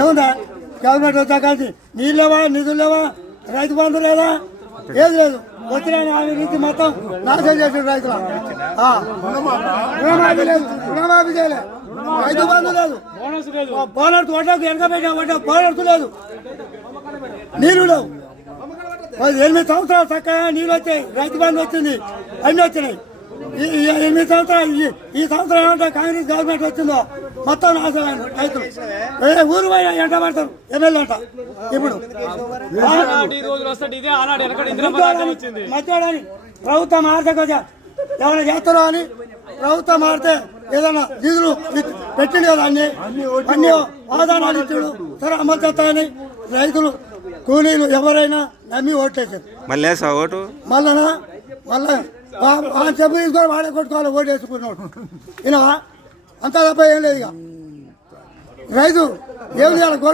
ఏముందా? గవర్నమెంట్ వచ్చా నీళ్ళు లేవా నిధులు లేవా రైతు బంధు లేదా? ఏది లేదు. వచ్చిన ఆమె రీతి మొత్తం నాశనం చేసిన రైతులు. రుణమాఫీ లేదు. రుణమాఫీ చేయలేదు రైతు బంధు లేదు. బోనర్స్ వడ్డకు వెనకబెట్టిన వడ్డ బోనర్స్ లేదు. నీళ్ళు లేవు. ఎనిమిది సంవత్సరాలు చక్కగా నీళ్ళు వచ్చాయి. రైతు బంధు వచ్చింది. అన్ని వచ్చినాయి. ఎనిమిది సంవత్సరాలు ఈ- ఈ సంవత్సరం ఏమంటే కాంగ్రెస్ గవర్నమెంట్ వచ్చిందో మొత్తం నాశనమైన రైతులు. ఏ ఊరు పోయినా ఎంట పడతారు. ఎమ్మెల్యే అంట. ఇప్పుడు మధ్యలోని ప్రభుత్వం ఆర్థిక ఏమైనా చేస్తారో అని ప్రభుత్వం మారితే ఏదైనా నిధులు పెట్టింది కదా అన్ని. అన్ని వాదానాలు ఇచ్చాడు. సరే అమలు చేస్తామని రైతులు కూలీలు ఎవరైనా నమ్మి ఓట్లేసారు. మళ్ళీ ఓటు? మళ్ళా మళ్ళా ఆ చెప్పు తీసుకొని వాడే కొట్టుకోవాలి ఓటు వేసుకున్నాడు. ఇలా అంతా తప్ప ఏం లేదు ఇక. రైతు ఏం చేయాలి?